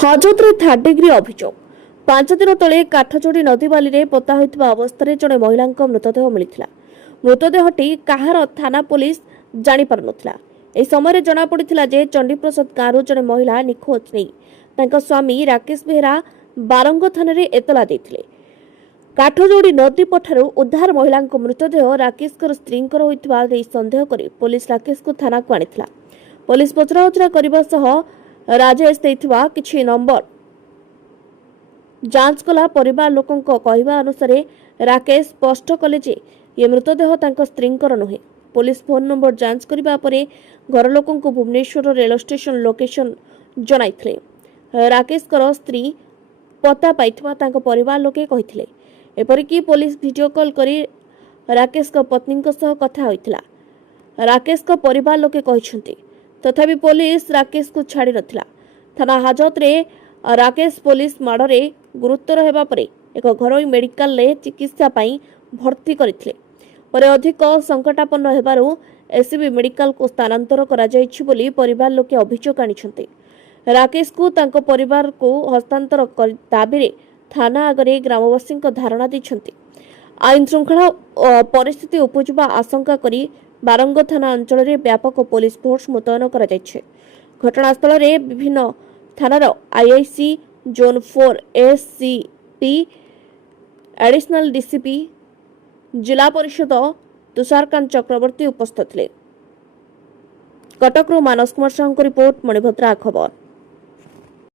ହାଜତରେ third degree ଅଭିଯୋଗ। 5 ଦିନ ତଳେ କାଠଯୋଡି ନଦୀ ବାଲିରେ ପୋତା ହୋଇଥିବା ଅବସ୍ଥାରେ ଜଣେ ମହିଳାଙ୍କ ମୃତଦେହ ମିଳିଥିଲା। ମୃତଦେହଟି କାହାର ଥାନା ପୋଲିସ ଜାଣିପାରୁନଥିଲା। ଏହି ସମୟରେ ଜଣାପଡ଼ିଥିଲା ଯେ ଚଣ୍ଡୀପ୍ରସାଦ ଗାଁରୁ ଜଣେ ମହିଳା ନିଖୋଜ ନେଇ ତାଙ୍କ ସ୍ୱାମୀ ରାକେଶ ବେହେରା ବାରଙ୍ଗ ଥାନାରେ ଏତଲା ଦେଇଥିଲେ। କାଠଯୋଡି ନଦୀ ପଠାରୁ ଉଦ୍ଧାର ମହିଳାଙ୍କ ମୃତଦେହ ରାକେଶଙ୍କର ସ୍ତ୍ରୀଙ୍କର ହୋଇଥିବା ନେଇ ସନ୍ଦେହ କରି ପୋଲିସ ରାକେଶକୁ ଥାନାକୁ ଆଣିଥିଲା। ପୋଲିସ ପଚରାଉଚରା କରିବା ସହ ରାଜେଶ ଦେଇଥିବା କିଛି ନମ୍ବର ଯାଞ୍ଚ କଲା। ପରିବାର ଲୋକଙ୍କ କହିବା ଅନୁସାରେ ରାକେଶ ସ୍ପଷ୍ଟ କଲେ ଯେ ଏ ମୃତଦେହ ତାଙ୍କ ସ୍ତ୍ରୀଙ୍କର ନୁହେଁ। ପୋଲିସ ଫୋନ ନମ୍ବର ଯାଞ୍ଚ କରିବା ପରେ ଘର ଲୋକଙ୍କୁ ଭୁବନେଶ୍ୱର ରେଳ ଷ୍ଟେସନ ଲୋକେସନ ଜଣାଇଥିଲେ। ରାକେଶଙ୍କର ସ୍ତ୍ରୀ ପତା ପାଇଥିବା ତାଙ୍କ ପରିବାର ଲୋକେ କହିଥିଲେ। ଏପରିକି ପୋଲିସ ଭିଡିଓ କଲ୍ କରି ରାକେଶଙ୍କ ପତ୍ନୀଙ୍କ ସହ କଥା ହୋଇଥିଲା। ରାକେଶଙ୍କ ପରିବାର ଲୋକେ କହିଛନ୍ତି। ତଥାପି ପୋଲିସ ରାକେଶକୁ ଛାଡ଼ି ନଥିଲା। ଥାନା ହାଜତରେ ରାକେଶ ପୋଲିସ ମାଡ଼ରେ ଗୁରୁତର ହେବା ପରେ ଏକ ଘରୋଇ ମେଡିକାଲରେ ଚିକିତ୍ସା ପାଇଁ ଭର୍ତ୍ତି କରିଥିଲେ। ପରେ ଅଧିକ ସଂକଟାପନ୍ନ ହେବାରୁ ଏସସିବି ମେଡିକାଲକୁ ସ୍ଥାନାନ୍ତର କରାଯାଇଛି ବୋଲି ପରିବାର ଲୋକେ ଅଭିଯୋଗ ଆଣିଛନ୍ତି। ରାକେଶକୁ ତାଙ୍କ ପରିବାରକୁ ହସ୍ତାନ୍ତର ଦାବିରେ ଥାନା ଆଗରେ ଗ୍ରାମବାସୀଙ୍କ ଧାରଣା ଦେଇଛନ୍ତି। ଆଇନ ଶୃଙ୍ଖଳା ପରିସ୍ଥିତି ଉପୁଜିବା ଆଶଙ୍କା କରି ବାରଙ୍ଗ ଥାନା ଅଞ୍ଚଳରେ ବ୍ୟାପକ ପୋଲିସ ଫୋର୍ସ ମୁତୟନ କରାଯାଇଛି। ଘଟଣାସ୍ଥଳରେ ବିଭିନ୍ନ ଥାନାର IIC, zone 4 SCP, additional DCP, ଜିଲ୍ଲା ପରିଷଦ ତୁଷାରକାନ୍ତ ଚକ୍ରବର୍ତ୍ତୀ ଉପସ୍ଥିତ ଥିଲେ। କଟକରୁ ମାନସ କୁମାର ସାହୁଙ୍କ ରିପୋର୍ଟ, ମଣିଭଦ୍ରା ଖବର।